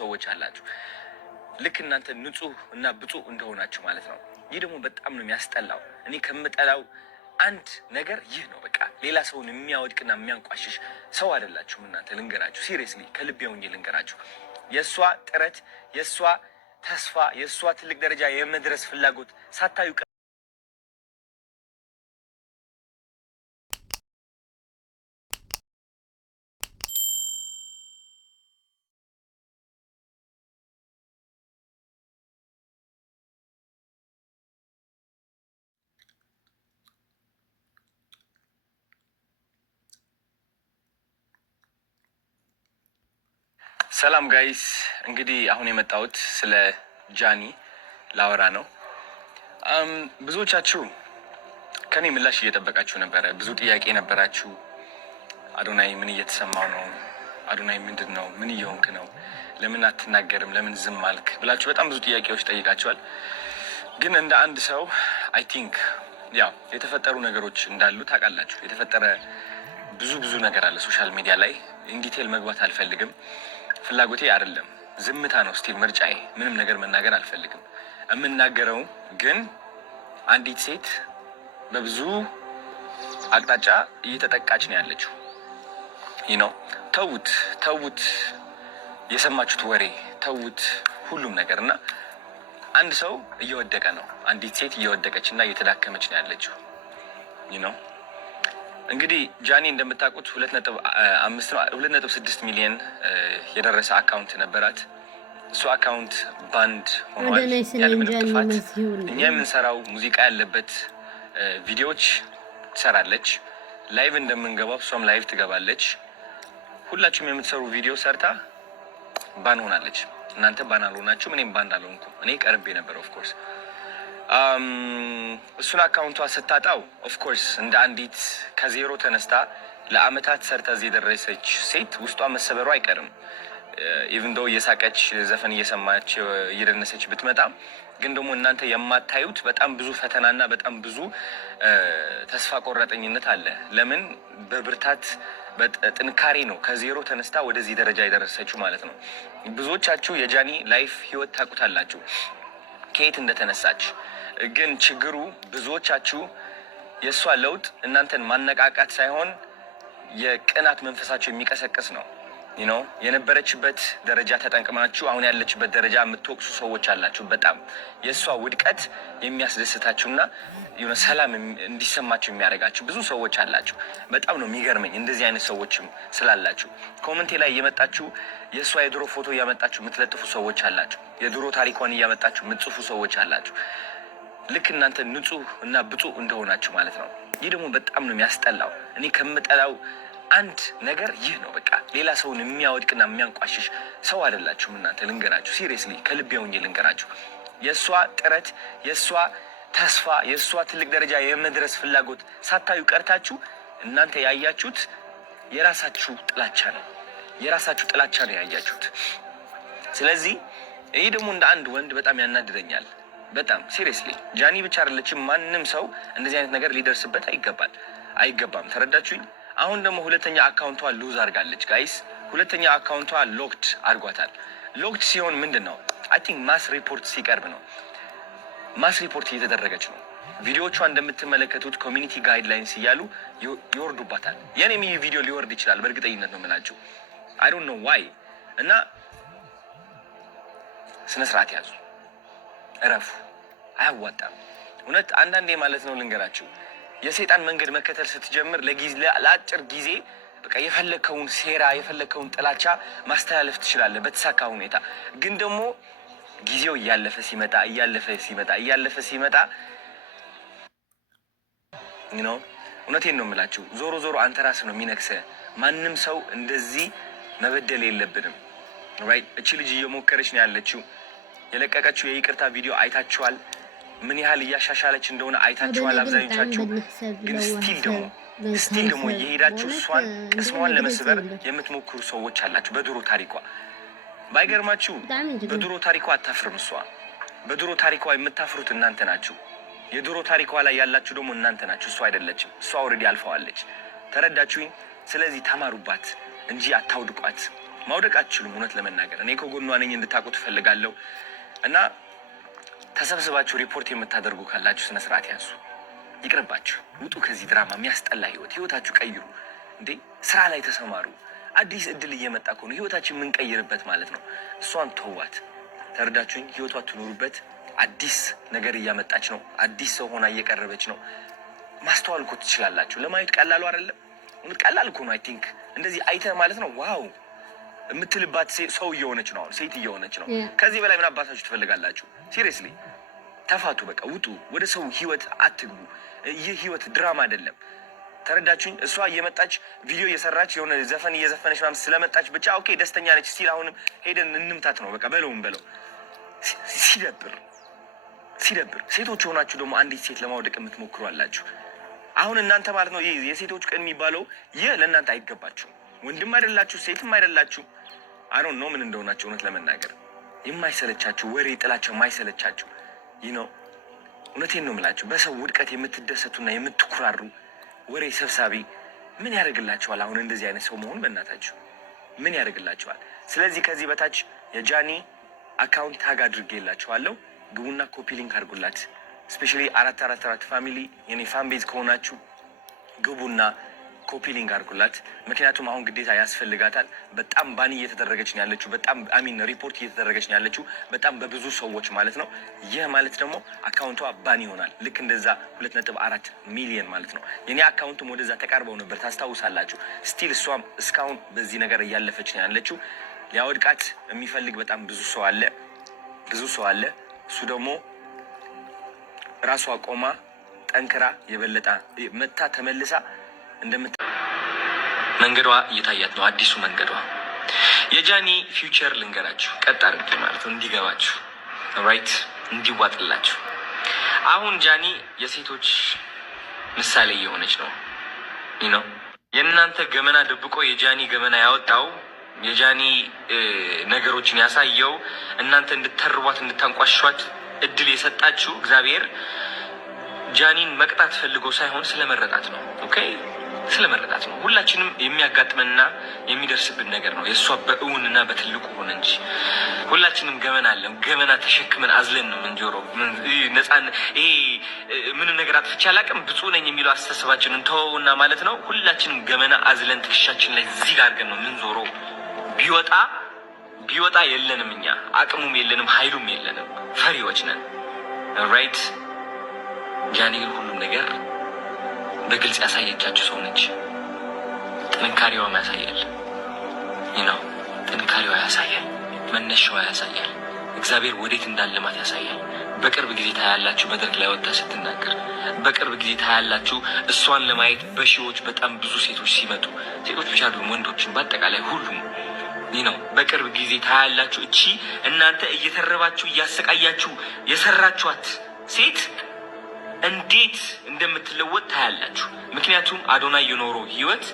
ሰዎች አላችሁ። ልክ እናንተ ንጹህ እና ብፁዕ እንደሆናችሁ ማለት ነው። ይህ ደግሞ በጣም ነው የሚያስጠላው። እኔ ከምጠላው አንድ ነገር ይህ ነው። በቃ ሌላ ሰውን የሚያወድቅና የሚያንቋሽሽ ሰው አይደላችሁም እናንተ። ልንገራችሁ፣ ሲሪየስሊ ከልቤ ሆኜ ልንገራችሁ። የእሷ ጥረት፣ የእሷ ተስፋ፣ የእሷ ትልቅ ደረጃ የመድረስ ፍላጎት ሳታዩ ሰላም ጋይስ፣ እንግዲህ አሁን የመጣሁት ስለ ጃኒ ላወራ ነው። ብዙዎቻችሁ ከኔ ምላሽ እየጠበቃችሁ ነበረ። ብዙ ጥያቄ ነበራችሁ። አዶናይ ምን እየተሰማው ነው? አዶናይ ምንድን ነው? ምን እየሆንክ ነው? ለምን አትናገርም? ለምን ዝም አልክ? ብላችሁ በጣም ብዙ ጥያቄዎች ጠይቃችኋል። ግን እንደ አንድ ሰው አይ ቲንክ ያው የተፈጠሩ ነገሮች እንዳሉ ታውቃላችሁ። የተፈጠረ ብዙ ነገር አለ ሶሻል ሚዲያ ላይ። ኢንዲቴል መግባት አልፈልግም፣ ፍላጎቴ አይደለም። ዝምታ ነው ስቲል ምርጫዬ። ምንም ነገር መናገር አልፈልግም። የምናገረው ግን አንዲት ሴት በብዙ አቅጣጫ እየተጠቃች ነው ያለችው። ይህ ነው። ተዉት፣ የሰማችሁት ወሬ ተዉት፣ ሁሉም ነገር እና አንድ ሰው እየወደቀ ነው። አንዲት ሴት እየወደቀች እና እየተዳከመች ነው ያለችው። ይህ ነው። እንግዲህ ጃኒ እንደምታውቁት 2.6 ሚሊዮን የደረሰ አካውንት ነበራት። እሱ አካውንት ባንድ ሆኗል ያለምንም ጥፋት። እኛ የምንሰራው ሙዚቃ ያለበት ቪዲዮዎች ትሰራለች። ላይቭ እንደምንገባው እሷም ላይቭ ትገባለች። ሁላችሁም የምትሰሩ ቪዲዮ ሰርታ ባን ሆናለች። እናንተ ባን አልሆናችሁም፣ እኔም ባን አልሆንኩም። እኔ ቀርቤ ነበር ኦፍኮርስ። እሱን አካውንቷ ስታጣው ኦፍኮርስ እንደ አንዲት ከዜሮ ተነስታ ለአመታት ሰርታ እዚህ የደረሰች ሴት ውስጧ መሰበሩ አይቀርም። ኢቭን ዶ እየሳቀች ዘፈን እየሰማች እየደነሰች ብትመጣም ግን ደግሞ እናንተ የማታዩት በጣም ብዙ ፈተናና በጣም ብዙ ተስፋ ቆራጠኝነት አለ። ለምን? በብርታት በጥንካሬ ነው ከዜሮ ተነስታ ወደዚህ ደረጃ የደረሰችው ማለት ነው። ብዙዎቻችሁ የጃኒ ላይፍ ህይወት ታውቁታላችሁ ከየት እንደተነሳች። ግን ችግሩ ብዙዎቻችሁ የእሷ ለውጥ እናንተን ማነቃቃት ሳይሆን የቅናት መንፈሳቸው የሚቀሰቅስ ነው። የነበረችበት ደረጃ ተጠንቅማችሁ አሁን ያለችበት ደረጃ የምትወቅሱ ሰዎች አላችሁ። በጣም የእሷ ውድቀት የሚያስደስታችሁና ሰላም እንዲሰማችሁ የሚያደርጋችሁ ብዙ ሰዎች አላችሁ። በጣም ነው የሚገርመኝ እንደዚህ አይነት ሰዎችም ስላላችሁ። ኮመንቴ ላይ እየመጣችሁ የእሷ የድሮ ፎቶ እያመጣችሁ የምትለጥፉ ሰዎች አላችሁ። የድሮ ታሪኳን እያመጣችሁ የምትጽፉ ሰዎች አላችሁ። ልክ እናንተ ንጹህ እና ብፁዕ እንደሆናችሁ ማለት ነው። ይህ ደግሞ በጣም ነው የሚያስጠላው። እኔ ከምጠላው አንድ ነገር ይህ ነው። በቃ ሌላ ሰውን የሚያወድቅና የሚያንቋሽሽ ሰው አይደላችሁም እናንተ። ልንገራችሁ፣ ሲሪየስሊ ከልቤ ሆኜ ልንገራችሁ። የእሷ ጥረት፣ የእሷ ተስፋ፣ የእሷ ትልቅ ደረጃ የመድረስ ፍላጎት ሳታዩ ቀርታችሁ እናንተ ያያችሁት የራሳችሁ ጥላቻ ነው። የራሳችሁ ጥላቻ ነው ያያችሁት። ስለዚህ ይህ ደግሞ እንደ አንድ ወንድ በጣም ያናድደኛል። በጣም ሲሪየስሊ ጃኒ ብቻ አይደለችም። ማንም ሰው እንደዚህ አይነት ነገር ሊደርስበት አይገባም። ተረዳችሁኝ? አሁን ደግሞ ሁለተኛ አካውንቷ ሉዝ አድርጋለች ጋይስ። ሁለተኛ አካውንቷ ሎክድ አድርጓታል። ሎክድ ሲሆን ምንድን ነው? አይ ቲንክ ማስ ሪፖርት ሲቀርብ ነው። ማስ ሪፖርት እየተደረገች ነው። ቪዲዮቿ እንደምትመለከቱት ኮሚኒቲ ጋይድላይንስ እያሉ ይወርዱባታል። የኔም ይህ ቪዲዮ ሊወርድ ይችላል፣ በእርግጠኝነት ነው የምላችሁ። አይ ዶንት ኖ ዋይ። እና ስነ ስርዓት ያዙ፣ እረፉ። አያዋጣም እውነት። አንዳንዴ ማለት ነው ልንገራችሁ፣ የሰይጣን መንገድ መከተል ስትጀምር ለአጭር ጊዜ በቃ የፈለከውን ሴራ የፈለከውን ጥላቻ ማስተላለፍ ትችላለህ በተሳካ ሁኔታ። ግን ደግሞ ጊዜው እያለፈ ሲመጣ እውነቴን ነው የምላችሁ፣ ዞሮ አንተ ራስህ ነው የሚነክስህ። ማንም ሰው እንደዚህ መበደል የለብንም። ራይት? እቺ ልጅ እየሞከረች ነው ያለችው። የለቀቀችው የይቅርታ ቪዲዮ አይታችኋል። ምን ያህል እያሻሻለች እንደሆነ አይታችኋል አብዛኞቻችሁ። ግን ስቲል ደግሞ እየሄዳችሁ እሷን ቅስሟን ለመስበር የምትሞክሩ ሰዎች አላችሁ። በድሮ ታሪኳ ባይገርማችሁ በድሮ ታሪኳ አታፍርም እሷ። በድሮ ታሪኳ የምታፍሩት እናንተ ናችሁ። የድሮ ታሪኳ ላይ ያላችሁ ደግሞ እናንተ ናችሁ፣ እሷ አይደለችም። እሷ ኦልሬዲ አልፈዋለች። ተረዳችሁኝ? ስለዚህ ተማሩባት እንጂ አታውድቋት። ማውደቅ አትችሉም። እውነት ለመናገር እኔ ከጎኗ ነኝ እንድታውቁት እፈልጋለሁ። እና ተሰብስባችሁ ሪፖርት የምታደርጉ ካላችሁ ስነ ስርዓት ያዙ። ይቅርባችሁ፣ ውጡ ከዚህ ድራማ። የሚያስጠላ ህይወታችሁ ቀይሩ እንዴ! ስራ ላይ ተሰማሩ። አዲስ እድል እየመጣ ከሆነ ህይወታችን የምንቀይርበት ማለት ነው። እሷን ተዋት። ተረዳችሁኝ? ህይወቷ ትኖሩበት። አዲስ ነገር እያመጣች ነው። አዲስ ሰው ሆና እየቀረበች ነው። ማስተዋል እኮ ትችላላችሁ። ለማየት ቀላሉ አይደለም። ቀላል እኮ ነው። አይ ቲንክ እንደዚህ አይተህ ማለት ነው ዋው የምትልባት ሰው እየሆነች ነው። አሁን ሴት እየሆነች ነው። ከዚህ በላይ ምን አባታችሁ ትፈልጋላችሁ? ሲሪየስሊ ተፋቱ። በቃ ውጡ። ወደ ሰው ህይወት አትግቡ። ይህ ህይወት ድራማ አይደለም። ተረዳችሁኝ? እሷ እየመጣች ቪዲዮ እየሰራች የሆነ ዘፈን እየዘፈነች ምናምን ስለመጣች ብቻ ኦኬ ደስተኛ ነች ሲል አሁንም ሄደን እንምታት ነው በቃ። በለውም በለው። ሲደብር ሴቶች ሆናችሁ ደግሞ አንዲት ሴት ለማውደቅ የምትሞክሩ አላችሁ። አሁን እናንተ ማለት ነው የሴቶች ቀን የሚባለው ይህ ለእናንተ አይገባችሁም። ወንድም አይደላችሁ፣ ሴትም አይደላችሁ። አሮን ነው ምን እንደሆናችሁ እውነት ለመናገር የማይሰለቻችሁ ወሬ ጥላቸው የማይሰለቻችሁ ይህ ነው። እውነቴን ነው የምላችሁ። በሰው ውድቀት የምትደሰቱና የምትኩራሩ ወሬ ሰብሳቢ ምን ያደርግላችኋል? አሁን እንደዚህ አይነት ሰው መሆን በእናታችሁ ምን ያደርግላችኋል? ስለዚህ ከዚህ በታች የጃኒ አካውንት ታግ አድርጌላችኋለሁ። ግቡና ኮፒ ሊንክ አድርጉላት። ስፔሻሊ 444 ፋሚሊ የኔ ፋን ቤዝ ከሆናችሁ ግቡና ኮፒ ሊንክ አድርጉላት። ምክንያቱም አሁን ግዴታ ያስፈልጋታል። በጣም ባኒ እየተደረገች ነው ያለችው። በጣም ሪፖርት እየተደረገች ነው ያለችው በጣም በብዙ ሰዎች ማለት ነው። ይህ ማለት ደግሞ አካውንቷ ባኒ ይሆናል። ልክ እንደዛ 2.4 ሚሊዮን ማለት ነው። የኔ አካውንትም ወደዛ ተቃርበው ነበር ታስታውሳላችሁ። ስቲል እሷም እስካሁን በዚህ ነገር እያለፈች ነው ያለችው። ሊያወድቃት የሚፈልግ በጣም ብዙ ሰው አለ። እሱ ደግሞ ራሷ ቆማ ጠንክራ የበለጠ መታ ተመልሳ መንገዷ እየታያት ነው። አዲሱ መንገዷ የጃኒ ፊውቸር ልንገራችሁ ቀጥ አድርጌ ማለት ነው እንዲገባችሁ፣ ራይት እንዲዋጥላችሁ። አሁን ጃኒ የሴቶች ምሳሌ እየሆነች ነው። ይህ ነው የእናንተ ገመና ደብቆ የጃኒ ገመና ያወጣው የጃኒ ነገሮችን ያሳየው እናንተ እንድተርቧት እንድታንቋሿት እድል የሰጣችሁ እግዚአብሔር ጃኒን መቅጣት ፈልጎ ሳይሆን ስለመረጣት ነው። ኦኬ ስለመረጣት ነው። ሁላችንም የሚያጋጥመንና የሚደርስብን ነገር ነው። የእሷ በእውንና በትልቁ ሆነ እንጂ ሁላችንም ገመና አለን። ገመና ተሸክመን አዝለን ነው ምንጆሮ ነፃን ይሄ ምንም ነገር አጥፍቼ አላውቅም ብፁዕ ነኝ የሚለው አስተሳሰባችንን ተወውና ማለት ነው። ሁላችንም ገመና አዝለን ትከሻችን ላይ እዚህ ጋር አድርገን ነው ምንዞሮ። ቢወጣ የለንም እኛ አቅሙም የለንም ኃይሉም የለንም። ፈሪዎች ነን። ራይት ጃኒ ግን ሁሉም ነገር በግልጽ ያሳየቻችሁ ሰው ነች። ጥንካሬዋም ያሳያል። ጥንካሬዋ ያሳያል። መነሻዋ ያሳያል። እግዚአብሔር ወዴት እንዳለማት ያሳያል። በቅርብ ጊዜ ታያላችሁ መድረክ ላይ ወጣ ስትናገር። በቅርብ ጊዜ ታያላችሁ እሷን ለማየት በሺዎች በጣም ብዙ ሴቶች ሲመጡ፣ ሴቶች ብቻ አይደሉም ወንዶችን በአጠቃላይ ሁሉም በቅርብ ጊዜ ታያላችሁ። እቺ እናንተ እየተረባችሁ እያሰቃያችሁ የሰራችኋት ሴት እንዴት እንደምትለወጥ ታያላችሁ። ምክንያቱም አዶናይ የኖረው ህይወት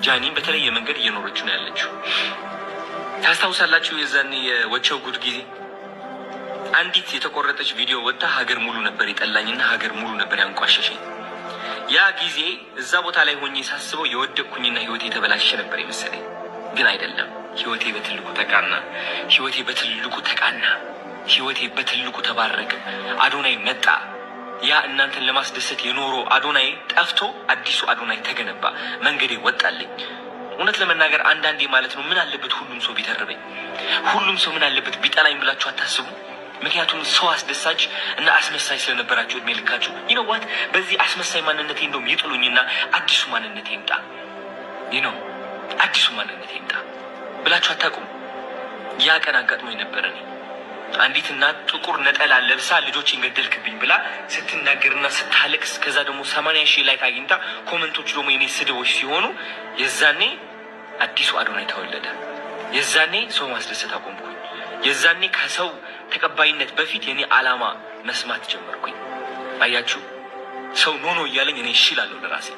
ጃኒን በተለየ መንገድ እየኖረችው ነው ያለችው። ታስታውሳላችሁ የዛኔ የወቸው ጉድ ጊዜ አንዲት የተቆረጠች ቪዲዮ ወጣ ሀገር ሙሉ ነበር የጠላኝና ሀገር ሙሉ ነበር ያንቋሸሸኝ። ያ ጊዜ እዛ ቦታ ላይ ሆኜ ሳስበው የወደቅኩኝና ህይወቴ የተበላሸ ነበር የመሰለኝ። ግን አይደለም። ህይወቴ በትልቁ ተቃና። ህይወቴ በትልቁ ተባረከ። አዶናይ መጣ። ያ እናንተን ለማስደሰት የኖሮ አዶናይ ጠፍቶ አዲሱ አዶናይ ተገነባ። መንገዴ ወጣልኝ። እውነት ለመናገር አንዳንዴ ማለት ነው ምን አለበት ሁሉም ሰው ቢተርበኝ፣ ሁሉም ሰው ምን አለበት ቢጠላኝ ብላችሁ አታስቡ። ምክንያቱም ሰው አስደሳች እና አስመሳይ ስለነበራችሁ እድሜ ልካችሁ ይነዋት በዚህ አስመሳይ ማንነቴ እንደውም ይጥሉኝና አዲሱ ማንነቴ ይምጣ አዲሱ ማንነቴ ይምጣ ብላችሁ አታውቁም? ያ ቀን አጋጥሞኝ ነበረ። አንዲት እናት ጥቁር ነጠላ ለብሳ ልጆችን ገደልክብኝ ብላ ስትናገርና ስታለቅስ ከዛ ደግሞ 80,000 ላይክ አግኝታ ኮመንቶች ደግሞ የኔ ስድቦች ሲሆኑ የዛኔ አዲሱ አዶናይ ተወለደ። የዛኔ ሰው ማስደሰት አቆምኩኝ። የዛኔ ከሰው ተቀባይነት በፊት የኔ ዓላማ መስማት ጀመርኩኝ። አያችሁ ሰው ኖኖ እያለኝ እኔ እችላለሁ፣ ለራሴ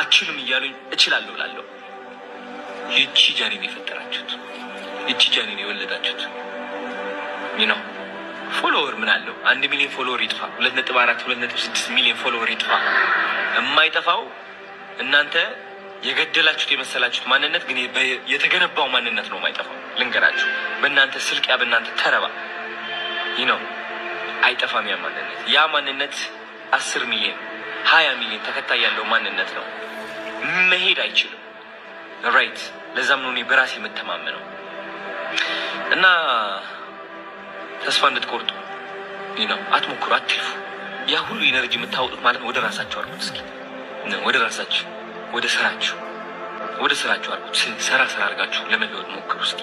አችልም እያሉኝ እችላለሁ ላለሁ። ይቺ ጃኒ ነው የፈጠራችሁት፣ ይቺ ጃኒ ነው የወለዳችሁት። ፎሎወር ምን አለው? 1 ሚሊዮን ፎሎወር ይጥፋ፣ 2.4 2.6 ሚሊዮን ፎሎወር ይጥፋ። የማይጠፋው እናንተ የገደላችሁት የመሰላችሁት ማንነት ግን የተገነባው ማንነት ነው የማይጠፋው። ልንገራችሁ፣ በእናንተ ስልቂያ፣ በእናንተ ተረባ ይህ ነው አይጠፋም። ያ ማንነት 10 ሚሊዮን 20 ሚሊዮን ተከታይ ያለው ማንነት ነው። መሄድ አይችልም። ራይት። ለዛም ነው እኔ በራሴ የምተማመነው እና ተስፋ እንድትቆርጡ ይህ ነው። አትሞክሩ፣ አትልፉ። ያ ሁሉ ኢነርጂ የምታወጡት ማለት ነው ወደ ራሳችሁ አድርጉት። እስኪ ወደ ራሳችሁ፣ ወደ ስራችሁ አድርጉት። ሰራ አድርጋችሁ ለመለወጥ ሞክሩ እስኪ።